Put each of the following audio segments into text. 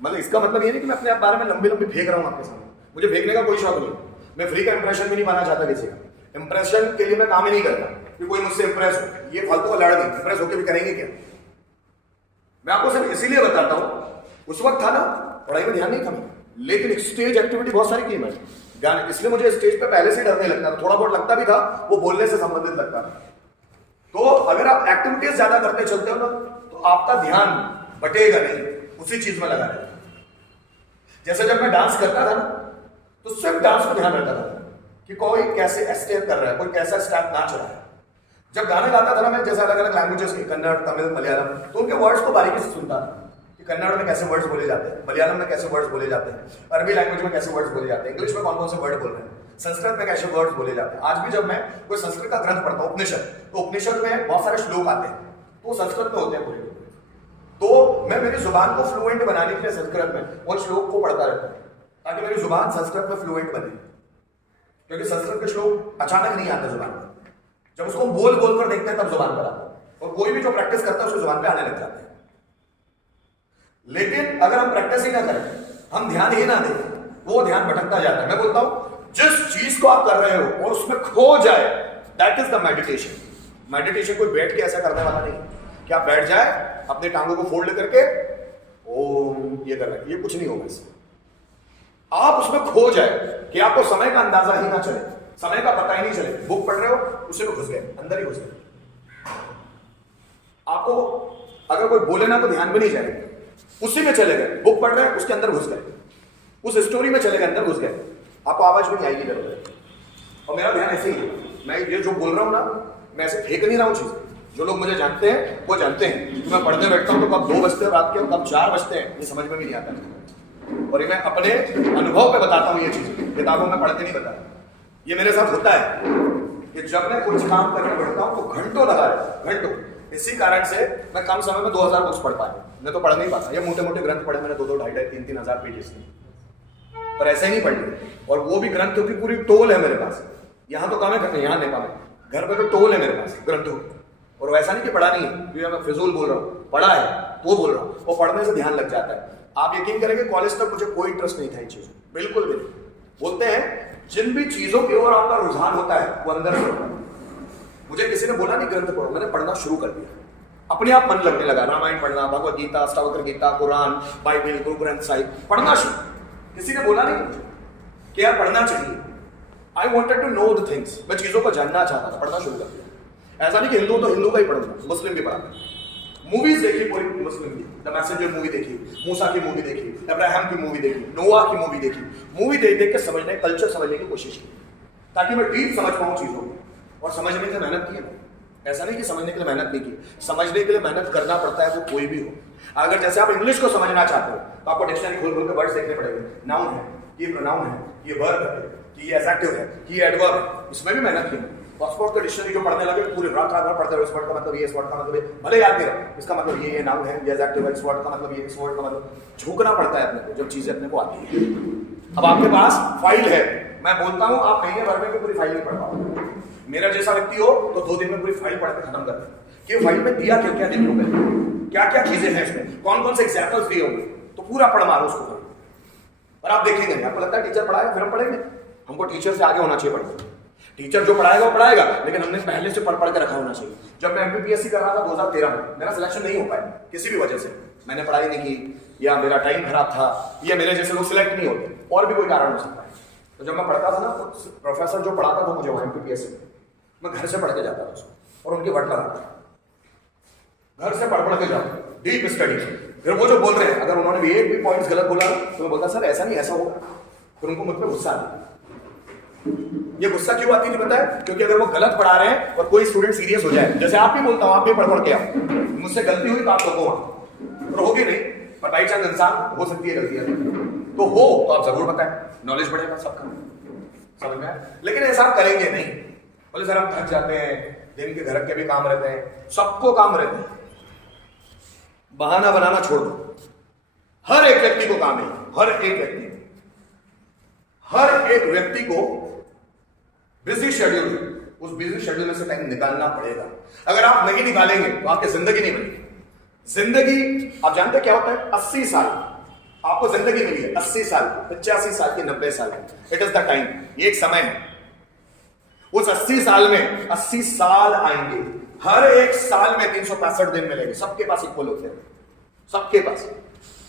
मतलब इसका मतलब ये नहीं कि मैं अपने बारे में लंबी लंबी फेंक रहा हूँ आपके सामने, मुझे फेंकने का कोई शौक नहीं। मैं फ्री का इंप्रेशन भी नहीं पाना चाहता किसी का। इंप्रेशन के लिए मैं काम ही नहीं करता कि कोई मुझसे इंप्रेस हो, ये फालतू का लड़ नहीं, इंप्रेस होकर भी करेंगे क्या। मैं आपको सिर्फ इसीलिए बताता हूँ, उस वक्त था ना पढ़ाई में ध्यान नहीं था, लेकिन स्टेज एक्टिविटी बहुत सारी की मैंने गाने, इसलिए मुझे स्टेज पे पहले से डरने लगता था, थोड़ा बहुत लगता भी था, वो बोलने से संबंधित लगता था। तो अगर आप एक्टिविटीज ज्यादा करते चलते हो ना तो आपका ध्यान बटेगा नहीं, उसी चीज में लगा रहेगा। जैसे जब मैं डांस करता था ना तो सिर्फ डांस में ध्यान रहता था कि कोई कैसे स्टेप कर रहा है, कोई कैसा स्टेप नाच रहा है। जब गाने गाता था ना मैं, जैसे अलग अलग लैंग्वेजेस के, कन्नड़, तमिल, मलयालम, तो उनके वर्ड्स को बारीकी से सुनता था कि कन्नड़ में कैसे वर्ड्स बोले जाते हैं, मलयालम में कैसे वर्ड्स बोले जाते हैं, अरबी लैंग्वेज में कैसे वर्ड्स बोले जाते हैं, इंग्लिश में कौन कौन से वर्ड बोल रहे हैं, संस्कृत में कैसे वर्ड्स बोले जाते हैं। आज भी जब मैं कोई संस्कृत का ग्रंथ पढ़ता हूँ, उपनिषद, तो उपनिषद में बहुत सारे श्लोक आते हैं तो संस्कृत में होते हैं पूरे। तो मैं मेरी जुबान को फ्लुएंट बनाने के लिए संस्कृत में वो श्लोक को पढ़ता रहता हूँ ताकि मेरी जुबान संस्कृत में फ्लुएंट बने, क्योंकि संस्कृत के श्लोक अचानक नहीं आते जुबान पर, जब उसको बोल बोल कर देखते हैं तब जुबान पर आता है, और कोई भी जो प्रैक्टिस करता है उसको जुबान पे आने लग जाते हैं। लेकिन अगर हम प्रैक्टिस ही ना करें, हम ध्यान ही ना दें, वो ध्यान भटकता जाता है। मैं बोलता हूं जिस चीज को आप कर रहे हो और उसमें खो जाए, that is the meditation. Meditation कोई बैठ के ऐसा करने वाला नहीं कि आप बैठ जाए अपने टांगों को फोल्ड करके ओम ये कर रहे हैं, ये कुछ नहीं होगा इससे। आप उसमें खो जाए कि आपको समय का अंदाजा ही ना चले, समय का पता ही नहीं चले। बुक पढ़ रहे हो, उसी में घुस गए, अंदर ही घुस गए। आपको अगर कोई बोले ना तो ध्यान भी नहीं जाएगा, उसी में चले गए। बुक पढ़ रहे हैं, उसके अंदर घुस गए, उस स्टोरी में चले गए, अंदर घुस गए, आपको आवाज भी नहीं आएगी इधर उधर। और मेरा ध्यान ऐसे ही है, मैं ये जो बोल रहा हूं ना, मैं ऐसे फेंक नहीं रहा हूं चीजें। जो लोग मुझे जानते हैं वो जानते हैं कि मैं पढ़ने बैठता हूं तो कब 2 बजते हैं रात के, कब 4 बजते हैं, ये समझ में भी नहीं आता है। और ये मैं अपने अनुभव पे बताता हूँ, ये चीजें किताबों में पढ़ के नहीं बताता। ये मेरे साथ होता है कि जब मैं कुछ काम करने बैठता हूँ तो घंटों लगा रहता, घंटों। इसी कारण से मैं कम समय में 2000 बुक्स पढ़ पाया, मैं तो पढ़ नहीं पाता। ये मोटे मोटे ग्रंथ पढ़े मैंने, 2-2, 2.5, 3-3 हजार पेजेस के, पर ऐसे ही नहीं पढ़ी। और वो भी ग्रंथों की पूरी टोल है मेरे पास। यहाँ तो काम है, यहाँ नहीं काम है, घर पे तो टोल है मेरे पास ग्रंथों। और वैसा नहीं कि पढ़ा नहीं है, क्योंकि मैं फिजूल बोल रहा हूँ, पढ़ा है तो बोल रहा हूँ। वो पढ़ने से ध्यान लग जाता है। आप यकीन करेंगे कॉलेज तक मुझे कोई इंटरेस्ट नहीं था इन चीजों, बिल्कुल भी नहीं। बोलते हैं जिन भी चीजों की ओर आपका रुझान होता है वो अंदर से होता है। मुझे किसी ने बोला नहीं ग्रंथ पढ़ो, मैंने पढ़ना शुरू कर दिया, अपने आप मन लगने लगा। रामायण पढ़ना, भगवत गीता, अष्टावक्र गीता, कुरान, बाइबल, गुरु ग्रंथ साहिब पढ़ना शुरू। किसी ने बोला नहीं मुझे कि यार पढ़ना चाहिए। I wanted to know the things, मैं चीजों को जानना चाहता था, पढ़ना शुरू कर दिया। ऐसा नहीं कि हिंदू तो हिंदू का ही पढ़ूंगा, मुस्लिम भी पढ़ा। मूवीज देखी पूरी मुस्लिम की, द मैसेंजर मूवी देखी, मूसा की मूवी देखी, अब्राहम की मूवी देखी, नोआ की मूवी देखी। मूवी देख देख के समझने, कल्चर समझने की कोशिश की ताकि मैं डीप समझ पाऊं चीजों को। और समझने के लिए मेहनत की है, ऐसा नहीं कि समझने के लिए मेहनत नहीं की, समझने के लिए मेहनत करना पड़ता है, वो कोई भी हो। अगर जैसे आप इंग्लिश को समझना चाहते हो तो आपको डिक्शनरी खोल खोल के वर्ड्स देखने पड़ेंगे। नाउन है, ये प्रोनाउन है, ये वर्ब है, ये एडजेक्टिव है, ये एडवर्ब है, इसमें भी मेहनत की। ऑक्सफोर्ड का डिक्शनरी जो पढ़ने लगे पूरी रात पढ़ते रहो, इस वर्ड का मतलब ये, इस वर्ड का मतलब ये, भले याद नहीं रहा, इसका मतलब ये नाउन है, ये एडजेक्टिव है, इस वर्ड का मतलब ये, इस वर्ड का मतलब। झुकना पड़ता है अपने को जब चीजें अपने को आती है। अब आपके पास फाइल है, मैं बोलता हूं आप महीने भर में भी पूरी फाइल नहीं पढ़ पाओगे। मेरा जैसा व्यक्ति हो तो 2 दिन में पूरी फाइल पढ़ के खत्म कर दे कि फाइल में दिया क्या क्या लिख लूंगा, क्या क्या चीजें हैं इसमें, कौन कौन से एग्जाम्पल्स दिए होंगे, तो पूरा पढ़ मारो उसको। पर आप देखेंगे, आपको लगता है टीचर पढ़ाएगा फिर हम पढ़ेंगे। हमको टीचर से आगे होना चाहिए पढ़ने। टीचर जो पढ़ाएगा वो पढ़ाएगा, लेकिन हमने पहले से पढ़ के रखा होना चाहिए। जब मैं एमपीपीएससी कर रहा था 2013 में, मेरा सिलेक्शन नहीं हो पाया किसी भी वजह से। मैंने पढ़ाई नहीं की या मेरा टाइम खराब था या मेरे जैसे लोग सिलेक्ट नहीं होते, और भी कोई कारण हो सकता है। तो जब मैं पढ़ता था ना, तो प्रोफेसर जो पढ़ाता था मुझे वो एमपीपीएससी में, मैं घर से पढ़ के जाता था उसको और उनकी वट लगाता, घर से पढ़ के जाता, डीप स्टडी। फिर वो जो बोल रहे हैं, अगर उन्होंने भी एक भी पॉइंट्स गलत बोला तो मैं बोलता सर ऐसा नहीं, ऐसा होगा। फिर उनको मुझ पर गुस्सा आता। ये गुस्सा क्यों आती नहीं पता है, क्योंकि अगर वो गलत पढ़ा रहे हैं और कोई स्टूडेंट सीरियस हो जाए, जैसे आप भी बोलता हूं, आप भी पढ़ के आओ, मुझसे गलती हुई तो आप लोगों और होगी नहीं, पर बाई चांस इंसान हो सकती है गलतियां, तो हो तो आप जरूर बताएं, नॉलेज बढ़ेगा सबका, समझ में आया। लेकिन ऐसा आप करेंगे नहीं, बोले सर हम थक जाते हैं, दिन के घर के भी काम रहते हैं, सबको काम रहते हैं, बहाना बनाना छोड़ दो। हर एक व्यक्ति को काम है, हर एक व्यक्ति को बिजी शेड्यूल है, उस बिजी शेड्यूल में से टाइम निकालना पड़ेगा। अगर आप नहीं निकालेंगे तो आपकी जिंदगी नहीं बनेगी। जिंदगी आप जानते क्या होता है, 80 साल आपको जिंदगी मिली है 80 साल की, 85 साल की, 90 साल की। इट इज द टाइम, ये एक समय है। उस 80 साल में 80 साल आएंगे, हर एक साल में 365 दिन मिलेंगे, सबके पास इक्वल होते हैं, सबके पास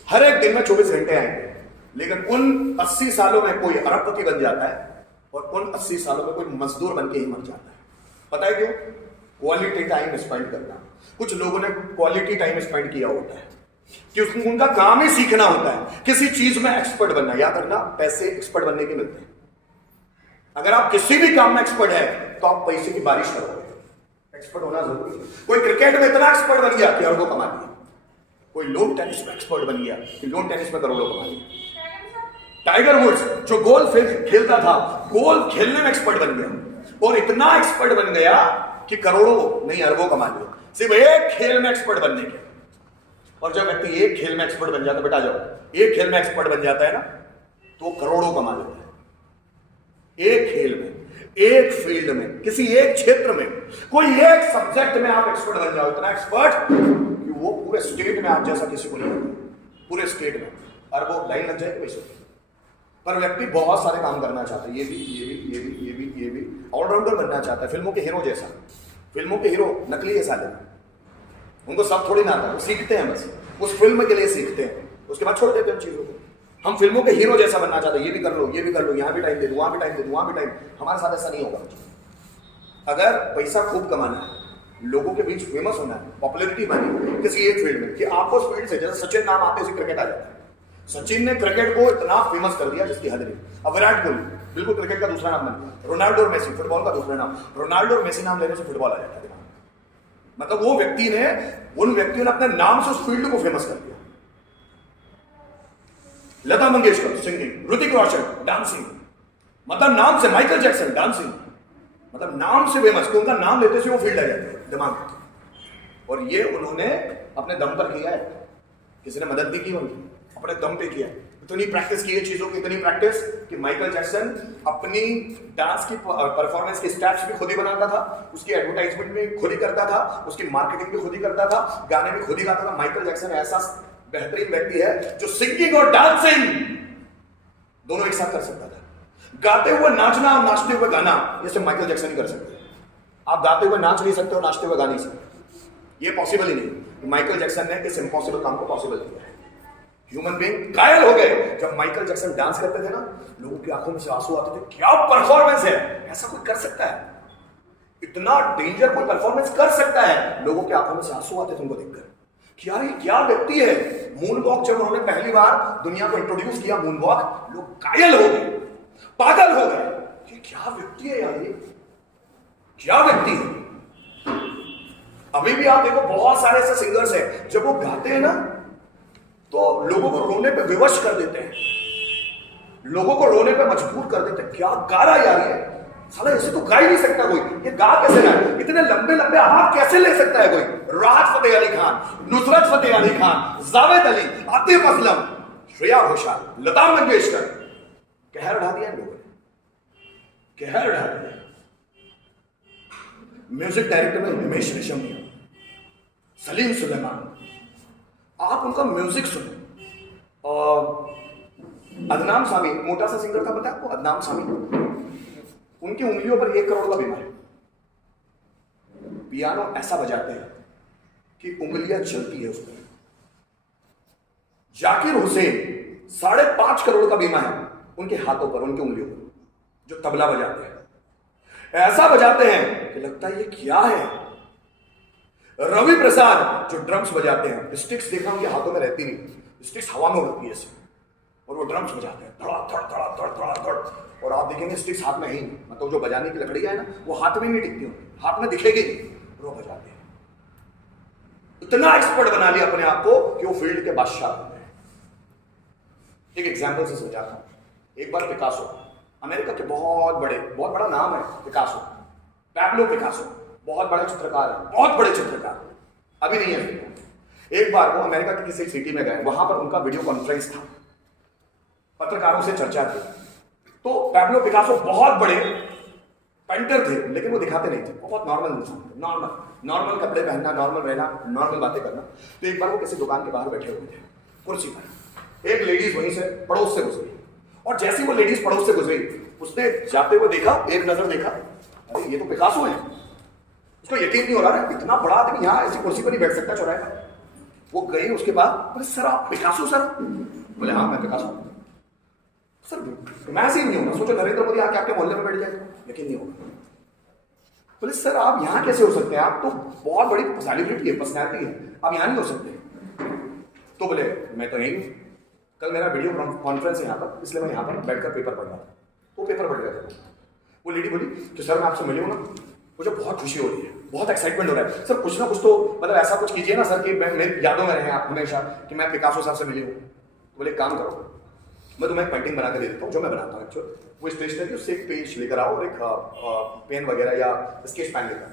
हर एक दिन में 24 घंटे आएंगे। लेकिन उन 80 सालों में कोई अरबपति बन जाता है और उन 80 सालों में कोई मजदूर बन के ही मर जाता है। पता है क्यों? क्वालिटी टाइम स्पेंड करना। कुछ लोगों ने क्वालिटी टाइम स्पेंड किया होता है कि उनका काम ही सीखना होता है, किसी चीज में एक्सपर्ट बनना। याद रखना, पैसे एक्सपर्ट बनने के मिलते हैं। अगर आप किसी भी काम में एक्सपर्ट है तो आप पैसे की बारिश करोगे। एक्सपर्ट होना जरूरी है। कोई क्रिकेट में इतना एक्सपर्ट बन गया कि अरबों कमा लिया, कोई लोन टेनिस में एक्सपर्ट बन गया कि लोन टेनिस में करोड़ों कमा लिया। टाइगर वुड्स जो गोल्फ खेलता था, गोल्फ खेलने में एक्सपर्ट बन गया और इतना एक्सपर्ट बन गया कि करोड़ों नहीं अरबों कमा लिया, सिर्फ एक खेल में एक्सपर्ट बनने के। और जब व्यक्ति एक खेल में एक्सपर्ट बन जाता है, बेटा जाओ, एक खेल में एक्सपर्ट बन जाता है ना, तो करोड़ों कमा लेता है। एक खेल में, एक फील्ड में, किसी एक क्षेत्र में, कोई एक सब्जेक्ट में आप एक्सपर्ट बन जाओ, इतना एक्सपर्ट कि वो पूरे स्टेट में आप जैसा किसी को नहीं, पूरे स्टेट में अरबों लाइन लग जाएगी पैसे। पर व्यक्ति बहुत सारे काम करना चाहता है, ये भी ऑलराउंडर बनना चाहता है, फिल्मों के हीरो जैसा। फिल्मों के हीरो नकली है साले, उनको सब थोड़ी ना आता है, वो सीखते हैं, बस उस फिल्म के लिए सीखते हैं, उसके बाद छोड़ देते हैं चीजों को। हम फिल्मों के हीरो जैसा बनना चाहते हैं, ये भी कर लो, ये भी कर लो, यहाँ भी टाइम दे दो, वहां भी टाइम दे दो, वहां भी टाइम। हमारे साथ ऐसा नहीं होगा। अगर पैसा खूब कमाना है, लोगों के बीच फेमस होना है, पॉपुलैरिटी पानी किसी एक फील्ड में, कि आपको उस फील्ड से, जैसे सचिन नाम आते हैं क्रिकेट आ जाता है। सचिन ने क्रिकेट को इतना फेमस कर दिया जिसकी हद नहीं। अब विराट कोहली बिल्कुल क्रिकेट का दूसरा नाम बन गया, रोनाल्डो और मेसी फुटबॉल का दूसरा नाम। रोनाल्डो और मेसी नाम लेने से फुटबॉल आ जाता है। मतलब वो व्यक्ति ने, उन व्यक्तियों ने अपने नाम से उस फील्ड को फेमस कर दिया। लता मंगेशकर सिंगिंग, ऋतिक रोशन डांसिंग, मतलब नाम से, माइकल जैक्सन डांसिंग, मतलब नाम से फेमस, तो उनका नाम लेते से वो फील्ड आ जाते हैं दिमाग में। और ये उन्होंने अपने दम पर किया है, किसी ने मदद नहीं की, उनकी अपने दम पे किया। इतनी प्रैक्टिस की है चीजों की, इतनी प्रैक्टिस कि माइकल जैक्सन अपनी डांस की परफॉर्मेंस के स्टेप्स भी खुद ही बनाता था, उसकी एडवर्टाइजमेंट भी खुद ही करता था, उसकी मार्केटिंग भी खुद ही करता था, गाने भी खुद ही गाता था। माइकल जैक्सन ऐसा बेहतरीन व्यक्ति है जो सिंगिंग और डांसिंग दोनों एक साथ कर सकता था। गाते हुए नाचना और नाचते हुए गाना, ये सिर्फ माइकल जैक्सन ही कर सकते। आप गाते हुए नाच नहीं सकते और नाचते हुए गा नहीं सकते, ये पॉसिबल ही नहीं। माइकल जैक्सन ने इस इम्पॉसिबल काम को पॉसिबल किया है। ह्यूमन बीइंग कायल हो गए जब माइकल जैक्सन डांस करते थे ना, लोगों की आंखों में से आंसू आते थे। क्या परफॉर्मेंस है, ऐसा कोई कर सकता है? इतना डेंजर कोई परफॉर्मेंस कर सकता है? लोगों की आंखों में से आंसू आते थे उनको देखकर कि यार ये क्या व्यक्ति है। मून वॉक जब उन्होंने पहली बार दुनिया को इंट्रोड्यूस किया, मून वॉक, लोग कायल हो गए, पागल हो गए। ये क्या व्यक्ति है यार, ये क्या व्यक्ति है। अभी भी आप देखो बहुत सारे ऐसे सिंगर्स हैं जब वो गाते हैं ना तो लोगों को रोने पे विवश कर देते हैं, लोगों को रोने पे मजबूर कर देते हैं। क्या गा रहा यार ये, साला ऐसे तो गा ही नहीं सकता कोई, ये गा कैसे रहा है, इतने लंबे लंबे हाथ कैसे ले सकता है कोई। राहत फतेह अली खान, नुसरत फतेह अली खान, जावेद अली, आतिफ असलम, श्रेया घोषाल, लता मंगेशकर, कहर ढा दिया लोगों ने, कहर ढा दिया। म्यूजिक डायरेक्टर में हिमेश रेशमिया, सलीम सुलेमान, आप उनका म्यूजिक सुने। अदनाम सामी, मोटा सा सिंगर था, पता है आपको अदनाम सामी? उनकी उंगलियों पर 1 करोड़ का बीमा है। पियानो ऐसा बजाते हैं कि उंगलियां चलती है उस पर। जाकिर हुसैन 5.5 करोड़ का बीमा है उनके हाथों पर, उनकी उंगलियों पर, जो तबला बजाते हैं। ऐसा बजाते हैं कि लगता है ये क्या है। रवि प्रसाद जो ड्रम्स बजाते हैं, स्टिक्स देखा उनके हाथों में रहती नहीं, स्टिक्स हवा में उड़ती है ऐसे, और वो ड्रम्स बजाते हैं धड़ा धड़ धड़ा धड़ धड़ा धड़। और आप देखेंगे स्टिक्स हाथ में ही नहीं, मतलब जो बजाने की लकड़ियां है ना वो हाथ में नहीं टिकती होंगी, हाथ में दिखेगी नहीं, वो बजाते हैं। इतना एक्सपर्ट बना लिया अपने आप को कि वो फील्ड के बादशाह बन गए। एक एग्जाम्पल से समझाता हूं। एक बार पिकासो, अमेरिका के बहुत बड़ा नाम है पिकासो, पैब्लो पिकासो, बहुत बड़े चित्रकार है, बहुत बड़े चित्रकार, अभी नहीं है। एक बार वो अमेरिका की किसी सिटी में गए, वहां पर उनका वीडियो कॉन्फ्रेंस था, पत्रकारों से चर्चा थी। तो पैब्लो पिकासो बहुत बड़े पेंटर थे, लेकिन वो दिखाते नहीं थे, बहुत नॉर्मल इंसान थे, नॉर्मल कपड़े पहनना, नॉर्मल रहना, नॉर्मल बातें करना। तो एक बार वो किसी दुकान के बाहर बैठे हुए थे कुर्सी पर, एक लेडीज वहीं से पड़ोस से गुजरी, और जैसे वो लेडीज पड़ोस से गुजरी, उसने जाते हुए देखा, एक नजर देखा, अरे ये तो पिकासो है। उसको यकीन नहीं हो रहा है, इतना बड़ा आदमी यहाँ ऐसी कुर्सी पर नहीं बैठ सकता चौराहे पर। वो गई उसके बाद, बोले सर आप पिकासो सर? बोले हाँ मैं पिकासो सर। मैं ऐसे ही नहीं होगा, सोचो नरेंद्र मोदी आके आपके मोहल्ले में बैठ जाए, यकीन नहीं होगा। बोले सर आप यहाँ कैसे हो सकते हैं, आप तो बहुत बड़ी सेलिब्रिटी है, पर्सनैलिटी है, आप यहाँ नहीं हो सकते। तो बोले मैं तो यही हूँ, कल मेरा वीडियो कॉन्फ्रेंस है यहाँ पर, इसलिए मैं यहाँ पर बैठकर पेपर पढ़ रहा था। वो पेपर पढ़ रहे थे। वो लेडी बोली कि सर मैं आपसे मिली हूँ ना, मुझे बहुत खुशी हो रही है, बहुत एक्साइटमेंट हो रहा है सर, कुछ ना कुछ तो मतलब ऐसा कुछ कीजिए ना सर कि मैं मेरी यादों में रहे आप हमेशा कि मैं पिकासो सर से मिली हूँ। तो बोले काम करो, मैं तुम्हें पेंटिंग बना के दे देता हूँ, जो मैं बनाता हूँ एक्चुअली। वो स्टेशनरी उससे एक पेज लेकर आओ और एक पेन वगैरह या स्केच पेन लेकर,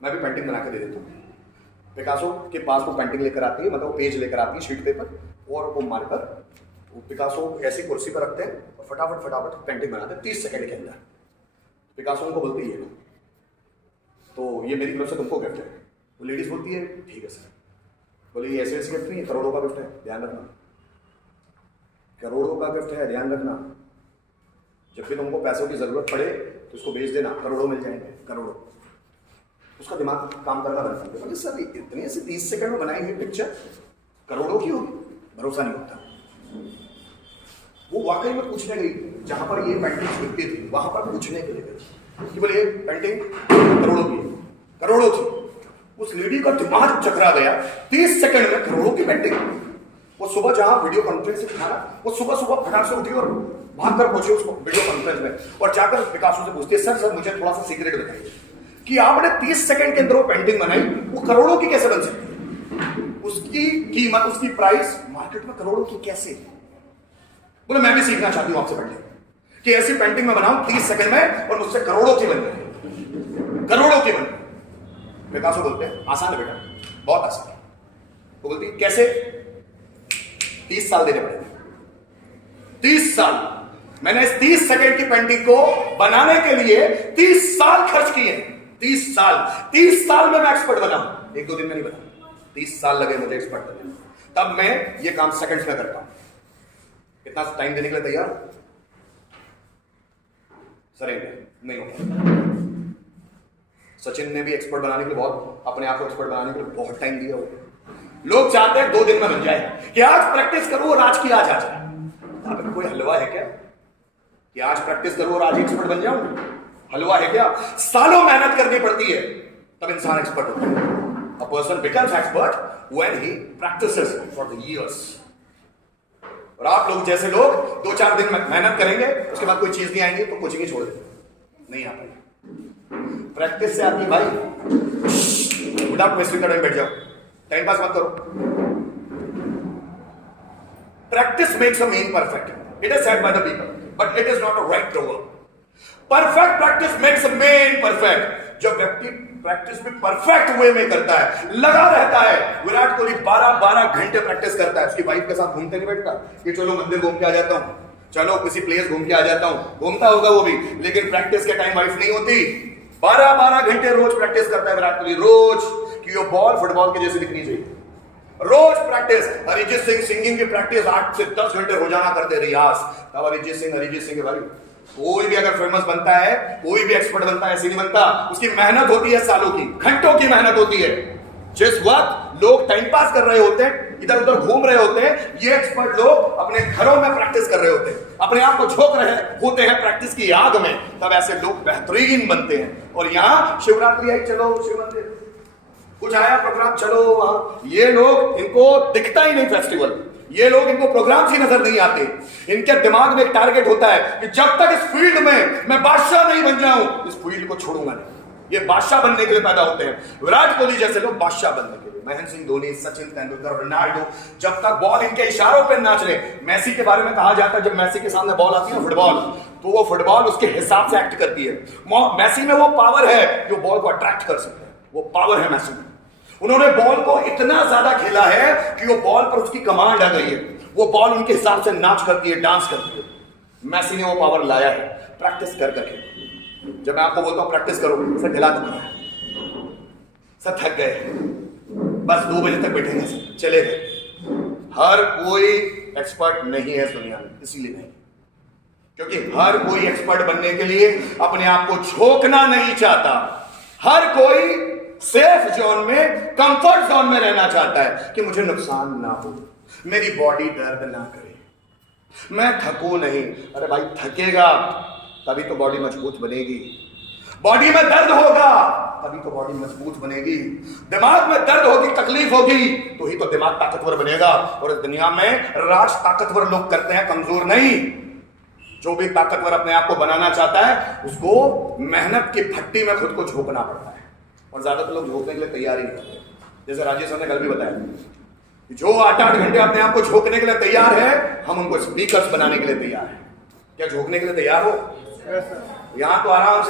मैं भी पेंटिंग बना के दे देता हूँ। पिकासो के पास वो पेंटिंग लेकर आती है, मतलब पेज लेकर आती है, शीट पेपर और वो मार्कर। वो पिकासो ऐसी कुर्सी पर रखते हैं और फटाफट फटाफट पेंटिंग बनाते हैं 30 सेकंड के अंदर। पिकासो उनको बोलती है तो ये मेरी तरफ से तुमको गिफ्ट है। वो लेडीज बोलती है ठीक है सर। बोले ये ऐसे गिफ्ट नहीं है, करोड़ों का गिफ्ट है, ध्यान रखना, करोड़ों का गिफ्ट है, ध्यान रखना। जब भी तुमको पैसों की जरूरत पड़े तो उसको बेच देना, करोड़ों मिल जाएंगे, करोड़ों। उसका दिमाग काम करना बंद कर दिया। सर इतने से 30 सेकंड में बनाई हुई पिक्चर करोड़ों की होगी, भरोसा नहीं होता। वो वाकई में पूछने गई जहां पर ये पेंटिंग बिकती थी, वहां पर पूछने के लिए गई कि बोले ये पेंटिंग करोड़ों की, करोड़ों की। उस लेडी का दिमाग चकरा गया, 30 सेकंड में करोड़ों की पेंटिंग। वो सुबह जहां वीडियो कॉन्फ्रेंस था ना, वो सुबह सुबह फटाक से उठी और भाग कर पहुंचे उसको वीडियो कॉन्फ्रेंस में, और जाकर पिकासो से पूछती है सर सर मुझे थोड़ा सा सीक्रेट बताइए कि आपने 30 सेकंड के अंदर वो पेंटिंग बनाई, वो करोड़ों की कैसे बन सकती है? उसकी कीमत, उसकी प्राइस मार्केट में करोड़ों की कैसे? बोले मैं भी सीखना चाहती हूँ आपसे पेंटिंग, कि ऐसी पेंटिंग मैं बनाऊं 30 सेकंड में और मुझसे करोड़ों की बन जाए, करोड़ों की बन। पिकासो बोलते हैं आसान है बेटा, बहुत आसान है। वो बोलती है कैसे? 30 साल देने पड़ेंगे, 30 साल। मैंने इस 30 सेकंड की पेंटिंग को बनाने के लिए 30 साल खर्च किए, 30 साल। 30 साल में मैं एक्सपर्ट बना, एक दो दिन में नहीं बना, 30 साल लगे मुझे एक्सपर्ट बनने। तब मैं ये काम सेकंड्स में करता हूं। कितना टाइम देने के लिए तैयार? सर नहीं होगा। सचिन ने भी एक्सपर्ट बनाने के लिए बहुत, अपने आप को एक्सपर्ट बनाने के लिए बहुत टाइम दिया होगा। लोग चाहते हैं 2 दिन में बन जाए, कि आज प्रैक्टिस करो और आज की आज आ जाए। अब कोई हलवा है क्या कि आज प्रैक्टिस करो और आज एक्सपर्ट बन जाऊं? हलवा है क्या? सालों मेहनत करनी पड़ती है तब इंसान एक्सपर्ट होता है। A person becomes expert when he practices for the years. और आप लोग जैसे लोग 2-4 दिन में मेहनत करेंगे, उसके बाद कोई चीज नहीं आएंगी तो कोचिंग ही छोड़ देंगे, नहीं आ पाएगी। प्रैक्टिस से आती भाई। विदाउट वेस्टिंग टाइम बैठ जाओ, टाइम पास मत करो। Practice makes a man perfect. It is said by the people, but it is not a right proverb. Perfect practice makes a man perfect. जब व्यक्ति प्रैक्टिस में परफेक्ट वे में करता है, लगा रहता है। विराट कोहली 12-12 घंटे प्रैक्टिस करता है, उसकी वाइफ के साथ घूमते नहीं बैठता कि चलो मंदिर घूम के आ जाता हूं, चलो किसी प्लेस घूम के आ जाता हूं। घूमता होगा वो भी, लेकिन प्रैक्टिस के टाइम वाइफ नहीं होती। 12-12 घंटे रोज प्रैक्टिस करता है विराट कोहली, रोज, कि वो बॉल फुटबॉल के जैसे दिखनी चाहिए। रोज प्रैक्टिस। अरिजीत सिंह सिंगिंग की प्रैक्टिस 8 से 10 घंटे रोजाना करते, रियाज। तब अरिजीत सिंह भाई, कोई भी अगर फेमस बनता है, कोई भी एक्सपर्ट बनता है, ऐसे नहीं बनता। उसकी मेहनत होती है, सालों की, घंटों की मेहनत होती है। जिस वक्त लोग टाइम पास कर रहे होते हैं, इधर उधर घूम रहे होते हैं, ये एक्सपर्ट लोग अपने घरों में प्रैक्टिस कर रहे होते हैं, अपने आप को झोंक रहे होते हैं प्रैक्टिस की याद में। तब ऐसे लोग बेहतरीन बनते हैं। और यहाँ शिवरात्रि आई, चलो शिव मंदिर, कुछ आया प्रोग्राम, चलो वहां। ये लोग, इनको दिखता ही नहीं फेस्टिवल, ये लोग, इनको प्रोग्राम्स ही नजर नहीं आते। इनके दिमाग में एक टारगेट होता है कि जब तक इस फील्ड में मैं बादशाह नहीं बन जाऊं, इस फील्ड को छोड़ूंगा नहीं। ये बादशाह बनने के लिए पैदा होते हैं। विराट कोहली जैसे लोग बादशाह बनने के लिए, महेंद्र सिंह धोनी, सचिन तेंदुलकर, रोनाल्डो, जब तक बॉल इनके इशारों पे नाच रहे। मैसी के बारे में कहा जाता है, जब मैसी के सामने बॉल आती है फुटबॉल, तो वो फुटबॉल उसके हिसाब से एक्ट करती है। मैसी में वो पावर है जो बॉल को अट्रैक्ट कर सकता है, वो पावर है मैसी में। उन्होंने बॉल को इतना ज्यादा खेला है कि वो बॉल पर उसकी कमांड आ गई है, वो बॉल उनके हिसाब से नाच करती है, डांस करती है। मैसी ने वो पावर लाया है प्रैक्टिस कर करके। जब मैं आपको बोलता हूं प्रैक्टिस करो, सर ढिला तो है, सर थक गए, बस 2 बजे तक बैठेंगे, सर चले गए। हर कोई एक्सपर्ट नहीं है इस दुनिया में, इसीलिए नहीं, क्योंकि हर कोई एक्सपर्ट बनने के लिए अपने आप को झोंकना नहीं चाहता। हर कोई सेफ जोन में, कंफर्ट जोन में रहना चाहता है कि मुझे नुकसान ना हो, मेरी बॉडी दर्द ना करे, मैं थकूं नहीं। अरे भाई थकेगा तभी तो बॉडी मजबूत बनेगी, बॉडी में दर्द होगा तभी तो बॉडी मजबूत बनेगी, दिमाग में दर्द होगी, तकलीफ होगी तो ही तो दिमाग ताकतवर बनेगा। और इस दुनिया में राज ताकतवर लोग करते हैं, कमजोर नहीं। जो भी ताकतवर अपने आप को बनाना चाहता है उसको मेहनत की भट्टी में खुद को झोंकना पड़ता है, और ज्यादातर लोग झोंकने के लिए तैयार ही नहीं होते। जैसे राजेश सर ने कल भी बताया, जो 8-8 घंटे अपने आप को झोंकने के लिए तैयार है, हम उनको स्पीकर्स बनाने के लिए तैयार है। क्या झोंकने के लिए तैयार हो? यहां तो आराम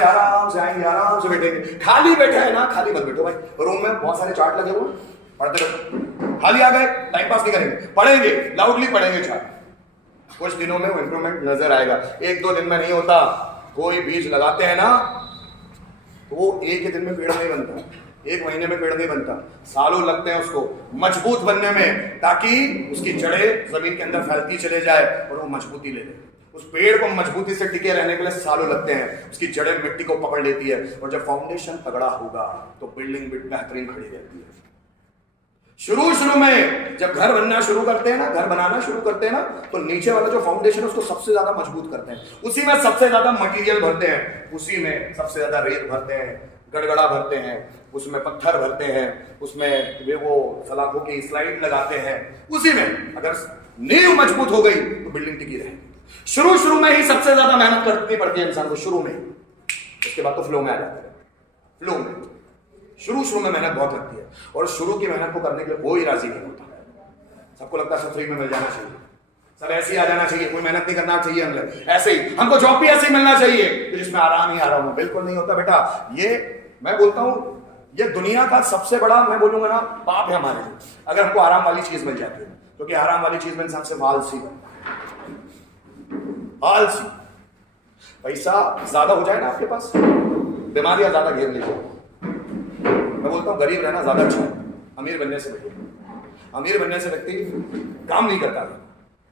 से आएंगे, आराम से बैठेंगे। खाली बैठे है ना, खाली मत बैठो भाई। रूम में बहुत सारे चार्ट लगे हुए, पढ़ते रहो। खाली आ गए, टाइम पास नहीं करेंगे, पढ़ेंगे, लाउडली पढ़ेंगे चार्ट। कुछ दिनों में वो इंप्रूवमेंट नजर आएगा। 1-2 दिन में नहीं होता। कोई बीज लगाते हैं ना तो वो एक ही दिन में पेड़ नहीं बनता, 1 महीने में पेड़ नहीं बनता, सालों लगते हैं उसको मजबूत बनने में, ताकि उसकी जड़ें जमीन के अंदर फैलती चले जाए और वो मजबूती ले ले। उस पेड़ को मजबूती से टिके रहने के लिए सालों लगते हैं, उसकी जड़ें मिट्टी को पकड़ लेती है, और जब फाउंडेशन तगड़ा होगा तो बिल्डिंग भी बेहतरीन खड़ी रहती है। शुरू में जब घर बनना शुरू करते हैं ना, घर बनाना शुरू करते हैं ना, तो नीचे वाला जो फाउंडेशन है उसको सबसे ज्यादा मजबूत करते हैं, उसी में सबसे ज्यादा मटेरियल भरते हैं, उसी में सबसे ज्यादा रेत भरते हैं, गड़गड़ा भरते हैं, उसमें पत्थर भरते हैं, उसमें वो सलाखों की स्लाइड लगाते हैं। उसी में अगर नींव मजबूत हो गई तो बिल्डिंग टिकी रहेगी। शुरू में ही सबसे ज्यादा मेहनत करनी पड़ती है इंसान को, शुरू में। उसके बाद तो फ्लो में आ जाता है। फ्लो में शुरू में मेहनत बहुत लगती है, और शुरू की मेहनत को करने के लिए कोई राजी नहीं होता। सबको लगता है सब फ्री में मिल जाना चाहिए, सब ऐसे ही आ जाना चाहिए, कोई मेहनत नहीं करना चाहिए, हमने ऐसे ही, हमको जॉब भी ऐसे ही मिलना चाहिए जिसमें आराम ही आराम हो। बिल्कुल नहीं होता बेटा। ये मैं बोलता हूं, ये दुनिया का सबसे बड़ा, मैं बोलूंगा ना, पाप है हमारे लिए अगर हमको आराम वाली चीज मिल जाती है, क्योंकि आराम वाली चीज में इंसान से आलसी बनता है। आलसी, पैसा ज्यादा हो जाए ना आपके पास, बीमारियां ज्यादा घेर लीजिए। मैं बोलता हूं गरीब रहना ज्यादा अच्छा है अमीर बनने से व्यक्ति। अमीर बनने से व्यक्ति काम नहीं करता,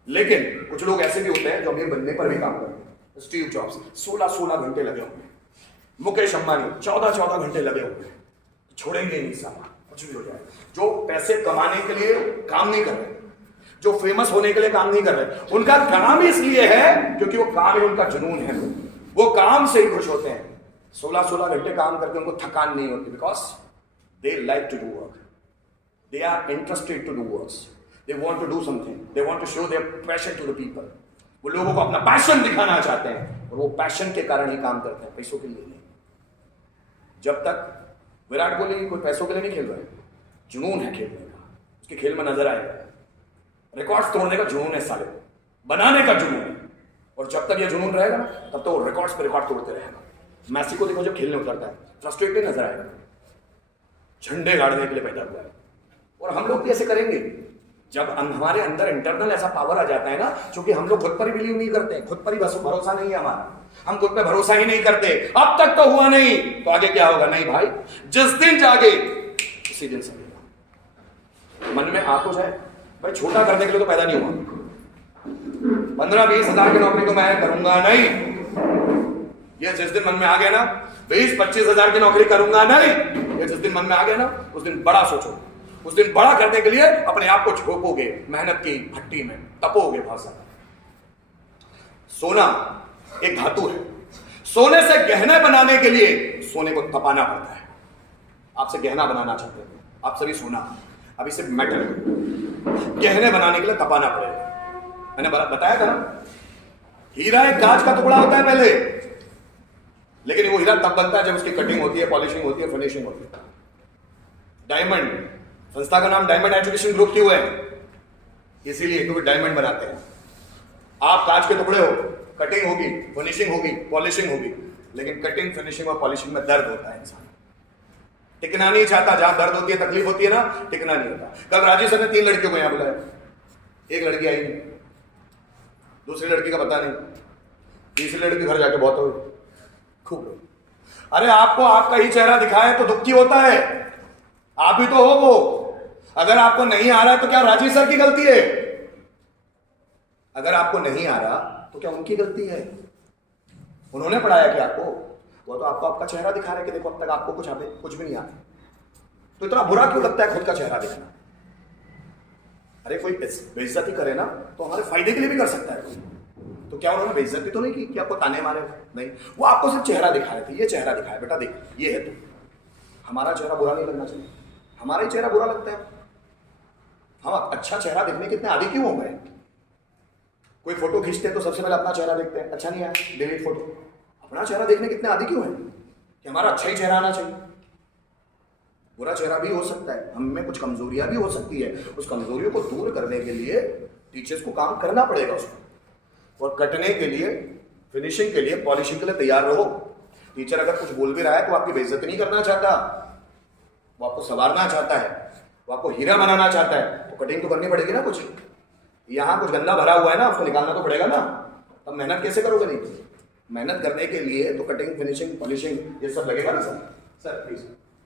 लेकिन कुछ लोग ऐसे भी होते हैं जो अमीर बनने पर भी काम करते हैं। स्टीव जॉब्स 16 घंटे लगे होंगे, मुकेश अंबानी 14 घंटे लगे होंगे, छोड़ेंगे नहीं सामान, कुछ भी हो जाए। जो पैसे कमाने के लिए काम नहीं कर रहे, जो फेमस होने के लिए काम नहीं कर रहे, उनका काम इसलिए है क्योंकि वो काम है, उनका जुनून है, वो काम से ही खुश होते हैं। 16 घंटे काम करके उनको थकान नहीं होती, because they like to do work, they are interested to do works, they want to do something, they want to show their passion to the people। वो लोगों को अपना पैशन दिखाना चाहते हैं, और वो पैशन के कारण ही काम करते हैं, पैसों के लिए नहीं। जब तक विराट कोहली कोई पैसों के लिए नहीं खेल रहा है, जुनून है खेलने का, उसके खेल में नजर आएगा। रिकॉर्ड्स तोड़ने का जुनून है साले, बनाने का जुनून है, और जब तक ये जुनून रहेगा ना तब तो रिकॉर्ड्स पे रिकॉर्ड तोड़ते रहेगा। मैसी को देखो जब खेलने उतरता है फ्रस्ट्रेटेड नजर आएगा, झंडे गाड़ने के लिए पैदा हुआ है। और हम लोग भी ऐसे करेंगे जब हमारे अंदर इंटरनल ऐसा पावर आ जाता है ना, क्योंकि हम लोग खुद पर ही बिलीव नहीं करते, खुद पर ही भरोसा नहीं है हमारा, हम खुद पे भरोसा ही नहीं करते। अब तक तो हुआ नहीं तो आगे क्या होगा? नहीं भाई, जिस दिन जागे उसी दिन समझेगा। मन में आ तो जाए भाई, छोटा करने के लिए तो पैदा नहीं हुआ। 15-20 हजार की नौकरी तो मैं करूंगा नहीं, ये जिस दिन मन में आ गया ना 20-25 हजार की नौकरी करूंगा नहीं, ये जिस दिन मन में आ गया ना उस दिन बड़ा सोचो, उस दिन बड़ा करने के लिए अपने आप को झोंकोगे, मेहनत की भट्टी में तपोगे बहुत सारा। सोना एक धातु है, सोने से गहने बनाने के लिए सोने को तपाना पड़ता है। आपसे गहना बनाना चाहते हैं आप सभी, सोना अभी सिर्फ मेटल, गहने बनाने के लिए तपाना पड़ेगा। मैंने बताया था ना, हीरा एक कांच का टुकड़ा होता है पहले, लेकिन वो हीरा तब बनता है जब उसकी कटिंग होती है, पॉलिशिंग होती है, फिनिशिंग होती है। डायमंड, संस्था का नाम डायमंड एजुकेशन ग्रुप क्यों है? इसीलिए क्योंकि डायमंड बनाते हैं। आप कांच के टुकड़े हो, कटिंग होगी, फिनिशिंग होगी, पॉलिशिंग होगी, लेकिन कटिंग, फिनिशिंग और पॉलिशिंग में दर्द होता है। इंसान टिकना नहीं चाहता, जहां दर्द होती है, तकलीफ होती है ना, टिकना नहीं होता। कल राजेश सर ने 3 लड़कियों को यहां बुलाया, एक लड़की आई नहीं, दूसरी लड़की का पता नहीं, तीसरी लड़की घर जाके बहुत हो खूब। अरे आपको आपका ही चेहरा दिखाए तो दुखी होता है, आप भी तो हो वो। अगर आपको नहीं आ रहा है तो क्या राजीव सर की गलती है? अगर आपको नहीं आ रहा तो क्या उनकी गलती है? उन्होंने पढ़ाया क्या आपको? वो तो आपको आपका चेहरा दिखा रहे कि देखो अब तक आपको कुछ भी नहीं आता। तो इतना बुरा क्यों लगता है खुद का चेहरा दिखना? अरे कोई बेइज्जती करे ना तो हमारे फायदे के लिए भी कर सकता है कोई। तो क्या उन्होंने बेइज्जती तो नहीं की कि आपको ताने मारे? नहीं, वो आपको सिर्फ चेहरा दिखा रहे थे, ये चेहरा दिखाया बेटा देख ये है। तो हमारा चेहरा बुरा नहीं लगना चाहिए, हमारा ही चेहरा बुरा लगता है। हम अच्छा चेहरा देखने कितने आदी क्यों हो गए? कोई फोटो खींचते हैं तो सबसे पहले अपना चेहरा देखते हैं, अच्छा नहीं आया डिलीट फोटो। अपना चेहरा देखने कितने आदी क्यों है कि हमारा अच्छा ही चेहरा आना चाहिए? बुरा चेहरा भी हो सकता है, हम में कुछ कमजोरियां भी हो सकती है। उस कमजोरियों को दूर करने के लिए टीचर्स को काम करना पड़ेगा उसको, और कटने के लिए, फिनिशिंग के लिए, पॉलिशिंग के लिए तैयार रहो। टीचर अगर कुछ बोल भी रहा है तो आपकी बेइज्जती नहीं करना चाहता, वो आपको संवारना चाहता है, वो आपको हीरा बनाना चाहता है, तो कटिंग तो करनी पड़ेगी ना। कुछ यहाँ कुछ गंदा भरा हुआ है ना, उसको निकालना तो पड़ेगा ना। अब मेहनत कैसे करोगे? नहीं, मेहनत करने के लिए तो कटिंग, फिनिशिंग, पॉलिशिंग ये सब लगेगा ना सर। Sir please.